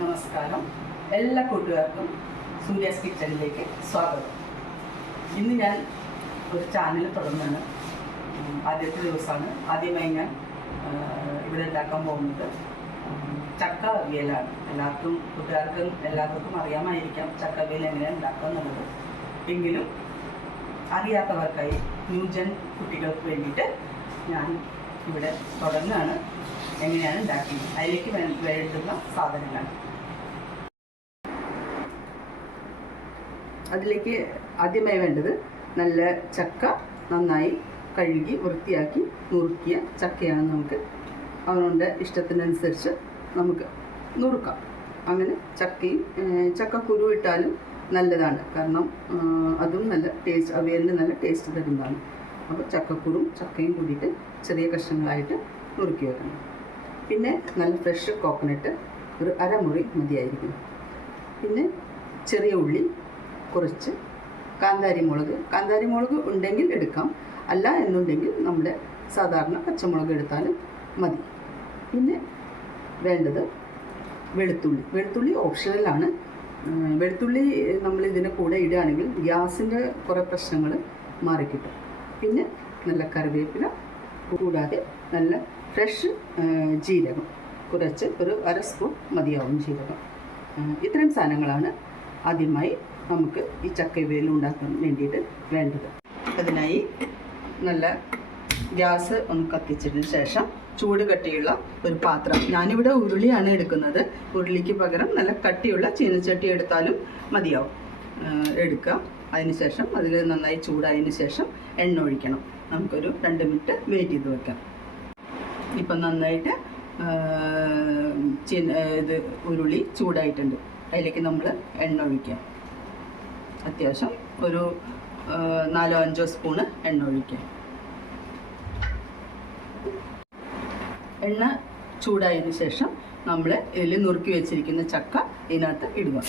നമസ്കാരം. എല്ലാ കൂട്ടുകാർക്കും സൂര്യാസ് കിച്ചണിലേക്ക് സ്വാഗതം. ഇന്ന് ഞാൻ ഒരു ചാനൽ തുറന്നാണ്. ആദ്യത്തെ ദിവസമാണ്. ആദ്യമായി ഞാൻ ഇവിടെ ഉണ്ടാക്കാൻ പോകുന്നത് ചക്ക അവിയലാണ്. എല്ലാവർക്കും അറിയാമായിരിക്കാം ചക്ക അവിയൽ എങ്ങനെയാണ് ഉണ്ടാക്കുക എന്നുള്ളത്. എങ്കിലും അറിയാത്തവർക്കായി ന്യൂജൻ കുട്ടികൾക്ക് വേണ്ടിയിട്ട് ഞാൻ ഇവിടെ തുടങ്ങുകയാണ്. എങ്ങനെയാണ് ഉണ്ടാക്കുന്നത്, അതിലേക്ക് വേണ്ടുന്ന സാധനങ്ങൾ. അതിലേക്ക് ആദ്യമായി വേണ്ടത് നല്ല ചക്ക നന്നായി കഴുകി വൃത്തിയാക്കി നുറുക്കിയ ചക്കയാണ്. നമുക്ക് അവനവൻ്റെ ഇഷ്ടത്തിനനുസരിച്ച് നമുക്ക് നുറുക്കാം. അങ്ങനെ ചക്കക്കുരു ഇട്ടാലും നല്ലതാണ്. കാരണം അതും നല്ല ടേസ്റ്റ്, അവിയലിന് നല്ല ടേസ്റ്റ് തരുന്നതാണ്. അപ്പോൾ ചക്കക്കുരും ചക്കയും കൂടിയിട്ട് ചെറിയ കഷ്ണങ്ങളായിട്ട് നുറുക്കി വെക്കണം. പിന്നെ നല്ല ഫ്രഷ് കോക്കനട്ട് ഒരു അരമുറി മതിയായിരിക്കും. പിന്നെ ചെറിയ ഉള്ളി, കുറച്ച് കാന്താരി മുളക് ഉണ്ടെങ്കിൽ എടുക്കാം, അല്ല എന്നുണ്ടെങ്കിൽ നമ്മുടെ സാധാരണ പച്ചമുളക് എടുത്താലും മതി. പിന്നെ വേണ്ടത് വെളുത്തുള്ളി ഓപ്ഷണലാണ്. വെളുത്തുള്ളി നമ്മൾ ഇതിൻ്റെ കൂടെ ഇടുകയാണെങ്കിൽ ഗ്യാസിൻ്റെ കുറേ പ്രശ്നങ്ങൾ മാറിക്കിട്ടും. പിന്നെ നല്ല കറിവേപ്പില, കൂടാതെ നല്ല ഫ്രഷ് ജീരകം, കുറച്ച് ഒരു 1/2 സ്പൂൺ മതിയാവും ജീരകം. ഇത്രയും സാധനങ്ങളാണ് ആദ്യമായി നമുക്ക് ഈ ചക്കവിയൽ ഉണ്ടാക്കാൻ വേണ്ടിയിട്ട് വേണ്ടത്. അതിനായി നല്ല ഗ്യാസ് ഒന്ന് കത്തിച്ചതിന് ശേഷം ചൂട് കട്ടിയുള്ള ഒരു പാത്രം, ഞാനിവിടെ ഉരുളിയാണ് എടുക്കുന്നത്. ഉരുളിക്ക് പകരം നല്ല കട്ടിയുള്ള ചീനച്ചട്ടി എടുത്താലും മതിയാവും. എടുക്കുക. അതിനുശേഷം അതിൽ നന്നായി ചൂടായതിന് ശേഷം എണ്ണ ഒഴിക്കണം. നമുക്കൊരു 2 മിനിറ്റ് വെയിറ്റ് ചെയ്ത് വെക്കാം. ഇപ്പം നന്നായിട്ട് ഉരുളി ചൂടായിട്ടുണ്ട്. അതിലേക്ക് നമ്മൾ എണ്ണ ഒഴിക്കാം. അത്യാവശ്യം ഒരു 4-5 സ്പൂണ് എണ്ണ ഒഴിക്കാം. എണ്ണ ചൂടായതിനു ശേഷം നമ്മൾ ഇതിൽ നുറുക്കി വെച്ചിരിക്കുന്ന ചക്ക ഇതിനകത്ത് ഇടുക.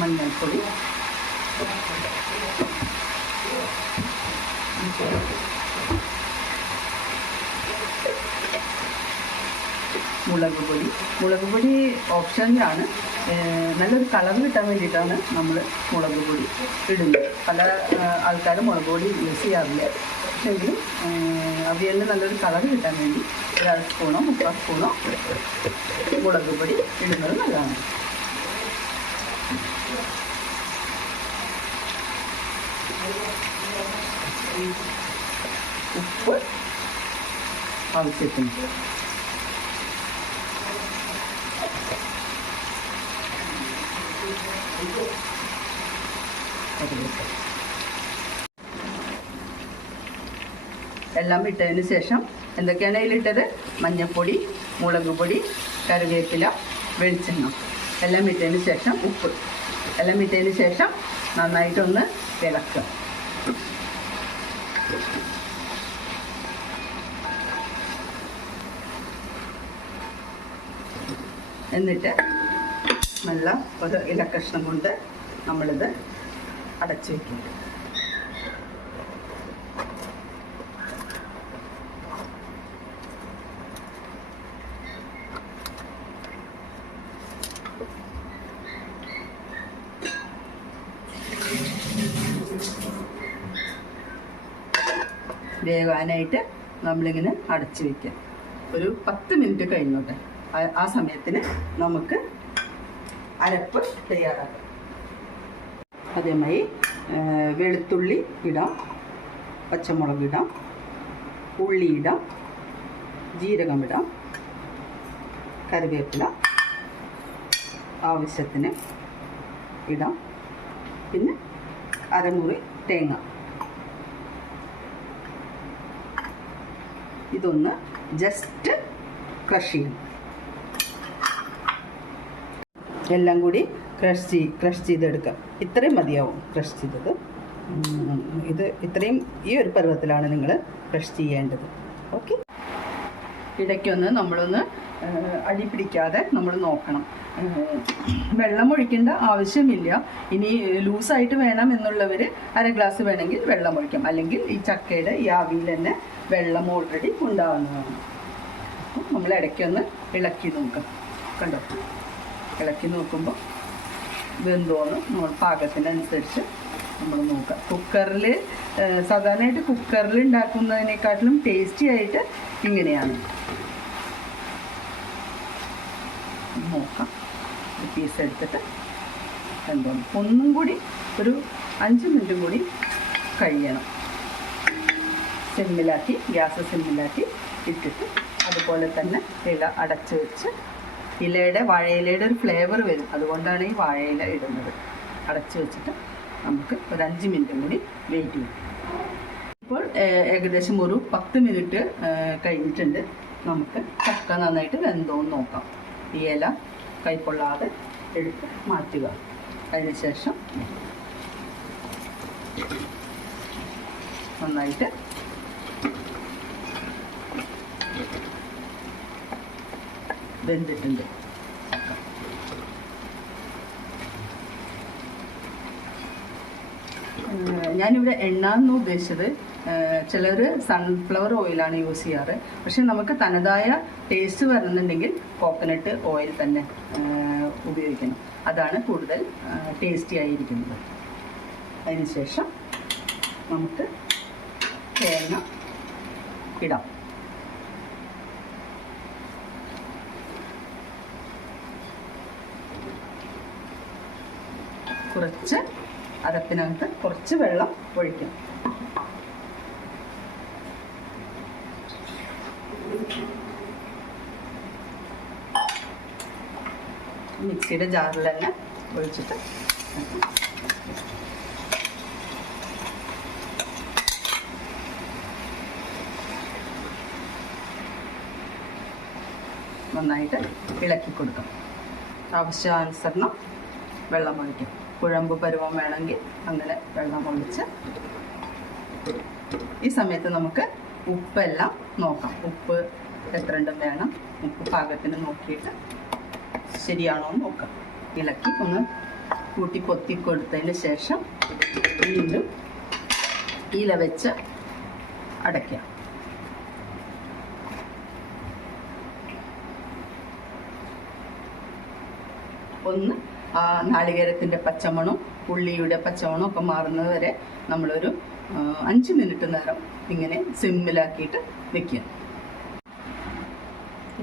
മഞ്ഞൾപ്പൊടി, മുളക് പൊടി ഓപ്ഷനിലാണ്. നല്ലൊരു കളർ കിട്ടാൻ വേണ്ടിയിട്ടാണ് നമ്മൾ മുളക് പൊടി ഇടുന്നത്. പല ആൾക്കാരും മുളക് പൊടി യൂസ് ചെയ്യാറില്ല. പക്ഷേങ്കിലും അവിയലിന് നല്ലൊരു കളർ കിട്ടാൻ വേണ്ടി 1/2 സ്പൂണോ 3/4 സ്പൂണോ മുളക് പൊടി ഇടുന്നത് നല്ലതാണ്. ഉപ്പ് ആവശ്യത്തിന്. എല്ലാം ഇട്ടതിന് ശേഷം എന്തൊക്കെയാണ് അതിലിട്ടത്? മഞ്ഞൾപ്പൊടി, മുളക് പൊടി, കറിവേപ്പില, വെളിച്ചെണ്ണ എല്ലാം ഇട്ടതിന് ശേഷം ഉപ്പ് എല്ലാം ഇട്ടതിന് ശേഷം നന്നായിട്ടൊന്ന് ഇളക്കുക. എന്നിട്ട് നല്ല ഒരു ഇലക്കഷ്ണം കൊണ്ട് നമ്മളിത് അടച്ചു വയ്ക്കും. വേവാനായിട്ട് നമ്മളിങ്ങനെ അടച്ചു വയ്ക്കാം. ഒരു 10 മിനിറ്റ് കഴിഞ്ഞോട്ടെ. ആ സമയത്തിന് നമുക്ക് അരപ്പ് തയ്യാറാക്കാം. അതേമായി വെളുത്തുള്ളി ഇടാം, പച്ചമുളക് ഇടാം, ഉള്ളി ഇടാം, ജീരകം ഇടാം, കറിവേപ്പില ആവശ്യത്തിന് ഇടാം. പിന്നെ അരമുറി തേങ്ങ. ഇതൊന്ന് ജസ്റ്റ് ക്രഷ് ചെയ്യും. എല്ലാം കൂടി ക്രഷ് ചെയ്തെടുക്കാം. ഇത്രയും മതിയാവും ക്രഷ് ചെയ്തത്. ഇത് ഇത്രയും ഈ ഒരു പരുവത്തിലാണ് നിങ്ങൾ ക്രഷ് ചെയ്യേണ്ടത്. ഓക്കെ. ഇടയ്ക്കൊന്ന് നമ്മളൊന്ന് അടി പിടിക്കാതെ നമ്മൾ നോക്കണം. വെള്ളം ഒഴിക്കേണ്ട ആവശ്യമില്ല. ഇനി ലൂസായിട്ട് വേണം എന്നുള്ളവർ അര ഗ്ലാസ് വേണമെങ്കിൽ വെള്ളം ഒഴിക്കാം. അല്ലെങ്കിൽ ഈ ചക്കയുടെ ഈ ആവിയിൽ തന്നെ വെള്ളം ഓൾറെഡി ഉണ്ടാകുന്നതാണ്. അപ്പം നമ്മൾ ഇടയ്ക്കൊന്ന് ഇളക്കി നോക്കാം. കണ്ടോ, ഇളക്കി നോക്കുമ്പോൾ വെന്തോന്ന് നമ്മൾ പാകത്തിനനുസരിച്ച് നമ്മൾ നോക്കാം. കുക്കറിൽ സാധാരണയായിട്ട് കുക്കറിൽ ഉണ്ടാക്കുന്നതിനെക്കാട്ടിലും ടേസ്റ്റി ആയിട്ട് ഇങ്ങനെയാണ്. നോക്കാം, ഒരു പീസ് എടുത്തിട്ട് വെന്തോന്ന് ഒന്നും കൂടി ഒരു 5 മിനിറ്റും കൂടി കഴിയണം. സിമ്മിലാക്കി, ഗ്യാസ് സിമ്മിലാക്കി ഇട്ടിട്ട് അതുപോലെ തന്നെ ഇല അടച്ച് വെച്ച്, വാഴയിലയുടെ ഒരു ഫ്ലേവർ വരും, അതുകൊണ്ടാണ് ഈ വാഴയില ഇടുന്നത്. അടച്ച് വെച്ചിട്ട് നമുക്ക് ഒരു 5 മിനിറ്റും കൂടി വെയിറ്റ് ചെയ്യും. ഇപ്പോൾ ഏകദേശം ഒരു 10 മിനിറ്റ് കഴിഞ്ഞിട്ടുണ്ട്. നമുക്ക് ചക്ക നന്നായിട്ട് വെന്തോന്ന് നോക്കാം. ഈ ഇല കൈക്കൊള്ളാതെ എടുത്ത് മാറ്റുക. അതിനുശേഷം നന്നായിട്ട് വെന്തിട്ടുണ്ട്. ഞാനിവിടെ എണ്ണ എന്ന് ഉദ്ദേശിച്ചത്, ചിലർ സൺഫ്ലവർ ഓയിലാണ് യൂസ് ചെയ്യാറ്. പക്ഷെ നമുക്ക് തനതായ ടേസ്റ്റ് വരുന്നുണ്ടെങ്കിൽ കോക്കനട്ട് ഓയിൽ തന്നെ ഉപയോഗിക്കണം. അതാണ് കൂടുതൽ ടേസ്റ്റി ആയിരിക്കുന്നത്. അതിനുശേഷം നമുക്ക് തേങ്ങ ഇടാം. കുറച്ച് അരപ്പിനകത്ത് കുറച്ച് വെള്ളം ഒഴിക്കും. മിക്സിയുടെ ജാറിൽ തന്നെ ഒഴിച്ചിട്ട് നന്നായിട്ട് ഇളക്കി കൊടുക്കാം. ആവശ്യാനുസരണം വെള്ളം ഒഴിക്കും. കുഴമ്പ് പരുവം വേണമെങ്കിൽ അങ്ങനെ വെള്ളം ഒഴിച്ച്, ഈ സമയത്ത് നമുക്ക് ഉപ്പെല്ലാം നോക്കാം. ഉപ്പ് എത്രണ്ടും വേണം, ഉപ്പ് പാകത്തിന് നോക്കിയിട്ട് ശരിയാണോ എന്ന് നോക്കാം. ഇളക്കി ഒന്ന് കൂട്ടി പൊത്തി കൊടുത്തതിന് ശേഷം വീണ്ടും ഇല വെച്ച് അടയ്ക്കാം. ഒന്ന് ആ നാളികേരത്തിൻ്റെ പച്ചമണവും ഉള്ളിയുടെ പച്ചമണവും ഒക്കെ മാറുന്നത് വരെ നമ്മളൊരു 5 മിനിറ്റ് നേരം ഇങ്ങനെ സിമ്മിലാക്കിയിട്ട് വെക്കുക.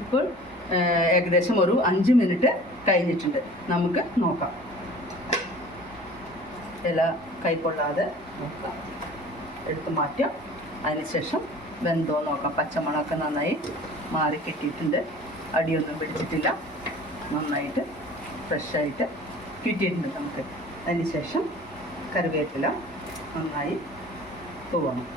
ഇപ്പോൾ ഏകദേശം ഒരു 5 മിനിറ്റ് കഴിഞ്ഞിട്ടുണ്ട്. നമുക്ക് നോക്കാം. ഇല കൈക്കൊള്ളാതെ നോക്കാം, എടുത്ത് മാറ്റാം. അതിനുശേഷം വെന്തോ നോക്കാം. പച്ചമണമൊക്കെ നന്നായി മാറി കിട്ടിയിട്ടുണ്ട്. അടിയൊന്നും പിടിച്ചിട്ടില്ല. നന്നായിട്ട് ഫ്രഷായിട്ട് കിട്ടിയിട്ടുണ്ട് നമുക്ക്. അതിനുശേഷം കറിവേപ്പില നന്നായി തൂവണം.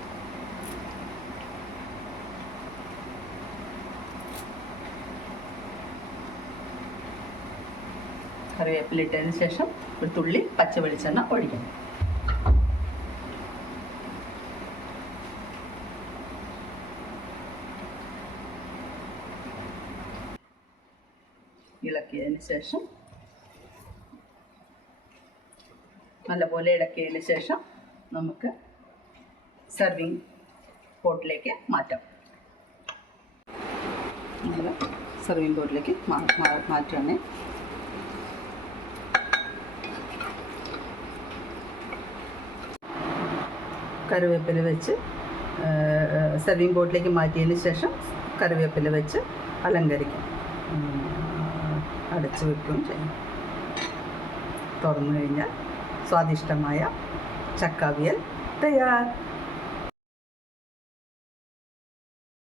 കറിവേപ്പില ഇട്ടതിന് ശേഷം ഒരു തുള്ളി പച്ച വെളിച്ചെണ്ണ ഒഴിക്കണം. ഇളക്കിയതിന് ശേഷം നല്ലപോലെ ഇളക്കിയതിന് ശേഷം നമുക്ക് സർവിങ് പോട്ടിലേക്ക് മാറ്റാം. നമ്മൾ സർവിങ് പോട്ടിലേക്ക് മാറ്റുകയാണ്. കറിവേപ്പില വെച്ച് സർവിങ് ബോട്ടിലേക്ക് മാറ്റിയതിന് ശേഷം കറിവേപ്പില വെച്ച് അലങ്കരിക്കും. അടച്ചു വെക്കുകയും ചെയ്യും. തുറന്നു കഴിഞ്ഞാൽ സ്വാദിഷ്ടമായ ചക്കാവിയൽ തയ്യാർ.